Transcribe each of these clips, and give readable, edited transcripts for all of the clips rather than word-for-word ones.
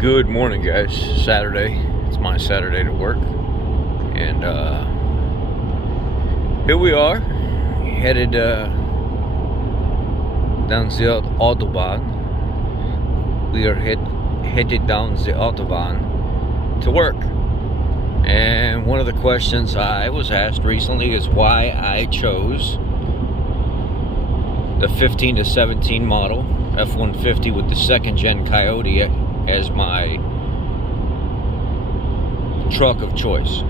Good morning, guys. Saturday. It's my Saturday to work. And here we are, headed down the Autobahn. We are headed down the Autobahn to work. And one of the questions I was asked recently is why I chose the 15 to 17 model F150 with the second gen Coyote as my truck of choice.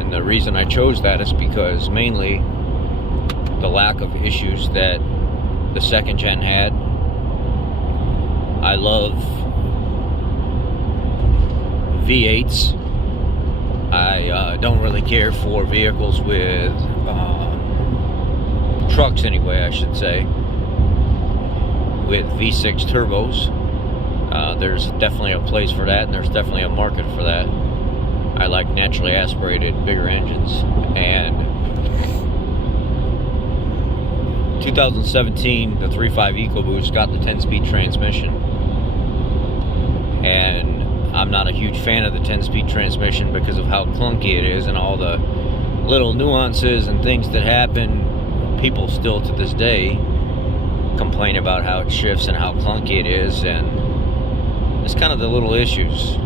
And the reason I chose that is because mainly the lack of issues that the second gen had. I love V8s. I don't really care for vehicles with trucks anyway, I should say, with V6 turbos. There's definitely a place for that, and there's definitely a market for that. I like naturally aspirated, bigger engines. And 2017, the 3.5 EcoBoost got the 10-speed transmission. And I'm not a huge fan of the 10-speed transmission because of how clunky it is and all the little nuances and things that happen. People still to this day complain about how it shifts and how clunky it is, and it's kind of the little issues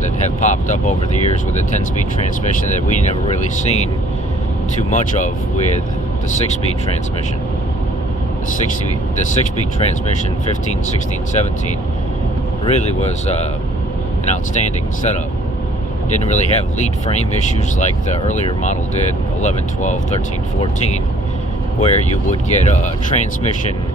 that have popped up over the years with the 10-speed transmission that we never really seen too much of with the 6-speed transmission. The 6-speed transmission, 15, 16, 17, really was an outstanding setup. Didn't really have lead frame issues like the earlier model did, 11, 12, 13, 14, where you would get transmission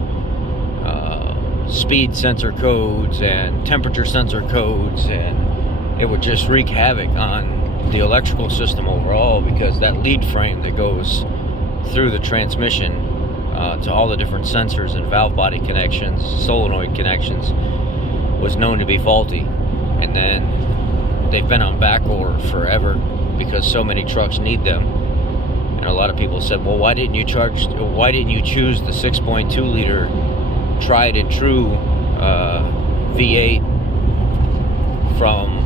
speed sensor codes and temperature sensor codes, and it would just wreak havoc on the electrical system overall, because that lead frame that goes through the transmission to all the different sensors and valve body connections, solenoid connections, was known to be faulty. And then they've been on back order forever because so many trucks need them. And a lot of people said, well, why didn't you choose the 6.2 liter tried and true V8 from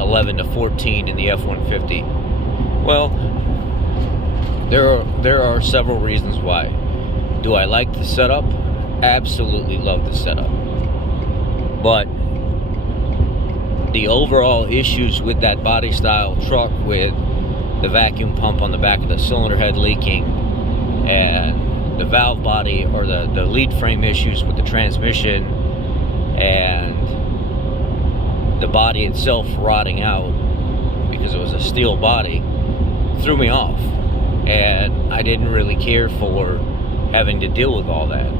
11 to 14 in the F150? Well, there are several reasons why. Do I like the setup? Absolutely love the setup. But the overall issues with that body style truck, with the vacuum pump on the back of the cylinder head leaking, and the valve body or the lead frame issues with the transmission, and the body itself rotting out because it was a steel body, threw me off. And I didn't really care for having to deal with all that.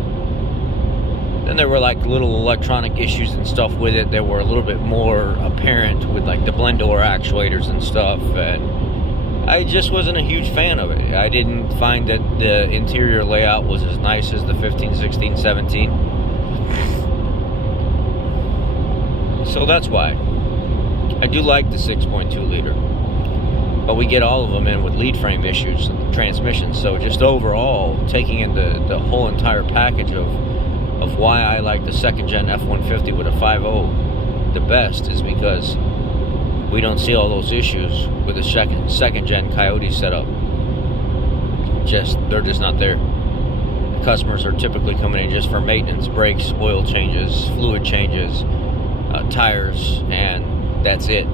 Then there were like little electronic issues and stuff with it that were a little bit more apparent, with like the blend door actuators and stuff, and I just wasn't a huge fan of it. I didn't find that the interior layout was as nice as the 15, 16, 17. So that's why. I do like the 6.2 liter. But we get all of them in with lead frame issues and transmissions. So just overall, taking in the whole entire package of why I like the second gen F150 with a 5.0 the best is because we don't see all those issues with the second gen Coyote setup. They're just not there. Customers are typically coming in just for maintenance, brakes, oil changes, fluid changes, tires, and that's it.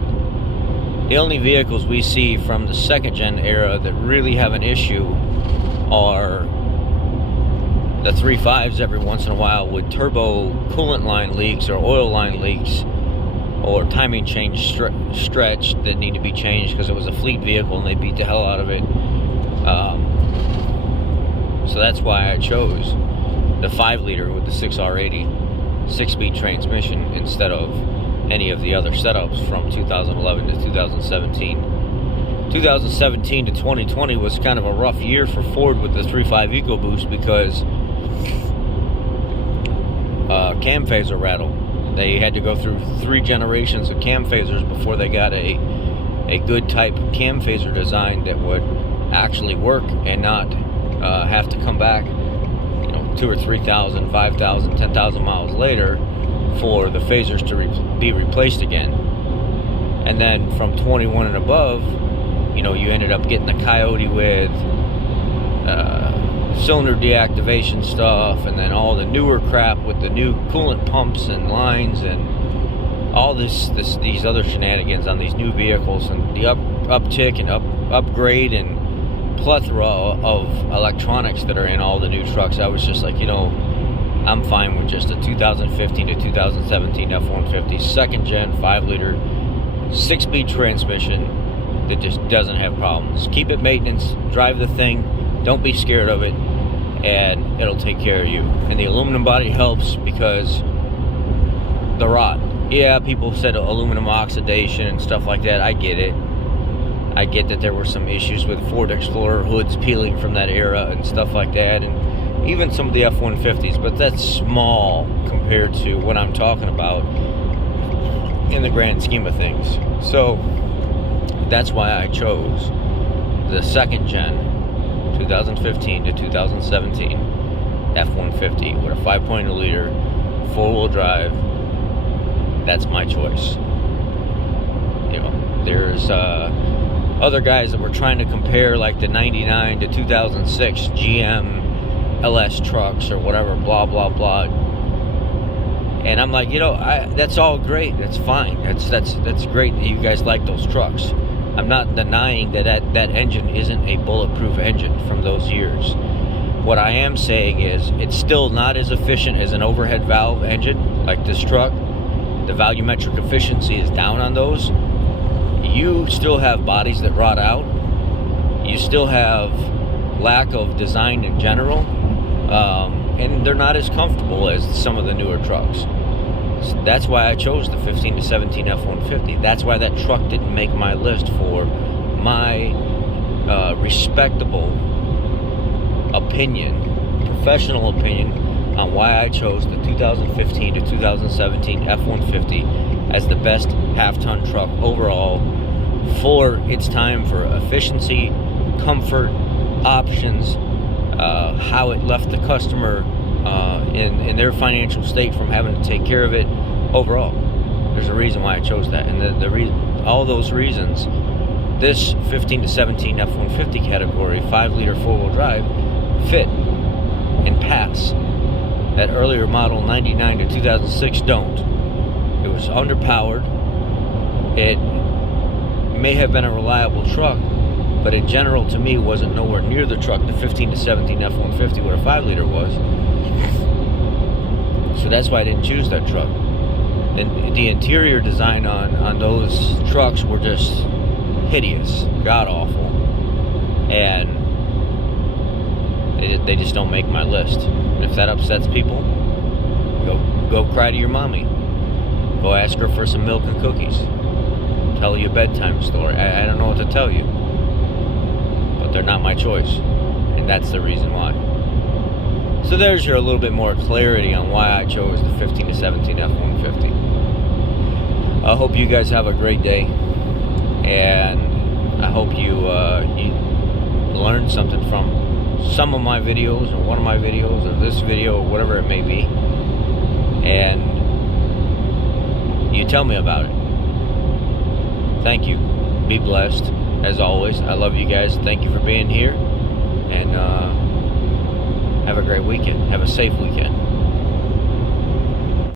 The only vehicles we see from the second gen era that really have an issue are the 3.5s every once in a while, with turbo coolant line leaks or oil line leaks, or timing chain stretch that need to be changed because it was a fleet vehicle and they beat the hell out of it. So that's why I chose the 5 liter with the 6R80 6-speed transmission instead of any of the other setups from 2011 to 2017. 2017 to 2020 was kind of a rough year for Ford with the 3.5 EcoBoost because cam phaser rattle. They had to go through 3 generations of cam phasers before they got a good type cam phaser design that would actually work and not have to come back, 2,000 or 3,000, 5,000, 10,000 miles later for the phasers to be replaced again. And then from 21 and above, you know, you ended up getting the Coyote with cylinder deactivation stuff, and then all the newer crap with the new coolant pumps and lines and all these other shenanigans on these new vehicles, and the uptick and upgrade and plethora of electronics that are in all the new trucks. I was just like, you know, I'm fine with just a 2015 to 2017 F-150 second gen 5-liter 6-speed transmission that just doesn't have problems. Keep it maintenance, drive the thing, don't be scared of it, and it'll take care of you. And the aluminum body helps because the rot. Yeah, people said aluminum oxidation and stuff like that. I get it. I get that there were some issues with Ford Explorer hoods peeling from that era and stuff like that, and even some of the F-150s, but that's small compared to what I'm talking about in the grand scheme of things. So that's why I chose the second gen 2015 to 2017 F-150 with a 5.0 liter 4-wheel drive. That's my choice. You know, there's other guys that were trying to compare like the 99 to 2006 GM LS trucks or whatever, blah blah blah, and I'm like, you know, that's all great, that's fine, that's great that you guys like those trucks. I'm not denying that engine isn't a bulletproof engine from those years. What I am saying is it's still not as efficient as an overhead valve engine like this truck. The volumetric efficiency is down on those. You still have bodies that rot out. You still have lack of design in general, and they're not as comfortable as some of the newer trucks. So that's why I chose the 15 to 17 F-150. That's why that truck didn't make my list for my respectable opinion, professional opinion, on why I chose the 2015 to 2017 F-150 as the best half-ton truck overall for its time, for efficiency, comfort, options, how it left the customer in their financial state from having to take care of it overall. There's a reason why I chose that, and all those reasons, this 15 to 17 F-150 category 5-liter 4-wheel drive fit and pass. That earlier model 99 to 2006 don't. It was underpowered. It may have been a reliable truck, but in general to me wasn't nowhere near the truck the 15 to 17 F-150 with a 5-liter was. So that's why I didn't choose that truck. And the interior design on those trucks were just hideous, god awful, and they just don't make my list. And if that upsets people, go cry to your mommy. Go ask her for some milk and cookies. Tell you a bedtime story. I don't know what to tell you, but they're not my choice, and that's the reason why. So there's your a little bit more clarity on why I chose the 15 to 17 F-150. I hope you guys have a great day, and I hope you learned something from some of my videos, or one of my videos, or this video, or whatever it may be, and you tell me about it. Thank you. Be blessed. As always, I love you guys. Thank you for being here, and have a great weekend. Have a safe weekend.